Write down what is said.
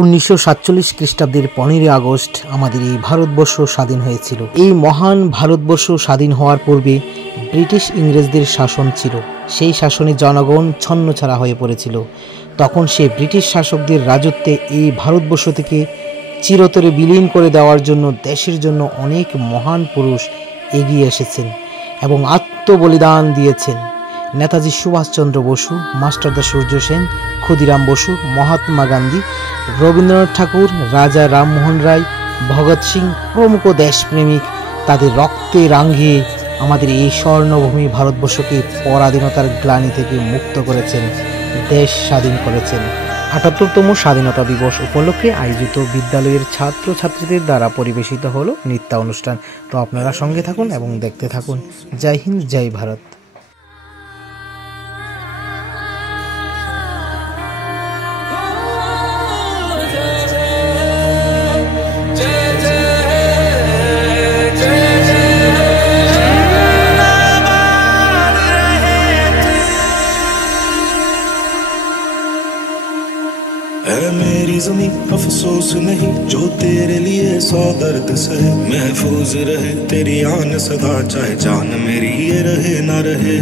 1947 খ্রিস্টাব্দের 15 আগস্ট আমাদের এই ভারতবর্ষ স্বাধীন হয়েছিল। এই মহান ভারতবর্ষ স্বাধীন হওয়ার পূর্বে ব্রিটিশ ইংরেজদের শাসন ছিল। সেই শাসনে জনগণ ছন্নছাড়া হয়ে পড়েছিল। তখন সেই ব্রিটিশ শাসকদের রাজত্বে এই ভারতবর্ষ থেকে চিরতরে বিলীন করে দেওয়ার জন্য দেশের জন্য অনেক মহান পুরুষ এগিয়ে এসেছেন এবং আত্মবলিদান দিয়েছেন। নেতাজি সুভাষচন্দ্র বসু, মাস্টারদা সূর্য সেন, ক্ষুদিরাম বসু, মহাত্মা গান্ধী, রবীন্দ্রনাথ ঠাকুর, রাজা রামমোহন রায়, ভগৎ সিং প্রমুখ দেশপ্রেমিক তাদের রক্তে রাঙিয়ে আমাদের এই স্বর্ণভূমি ভারতবর্ষকে পরাধীনতার গ্লানি থেকে মুক্ত করেছেন, দেশ স্বাধীন করেছেন। ৭৮তম স্বাধীনতা দিবস উপলক্ষে আয়োজিত বিদ্যালয়ের ছাত্রছাত্রীদের দ্বারা পরিবেশিত হলো নৃত্যানুষ্ঠান। তো আপনারা সঙ্গে থাকুন এবং দেখতে থাকুন। জয় হিন্দ, জয় ভারত। मेरी ज़मीं अफसोस नहीं जो तेरे लिए 100 दर्द सहे, महफूज रहे तेरी आन सदा चाहे जान मेरी ये रहे ना रहे।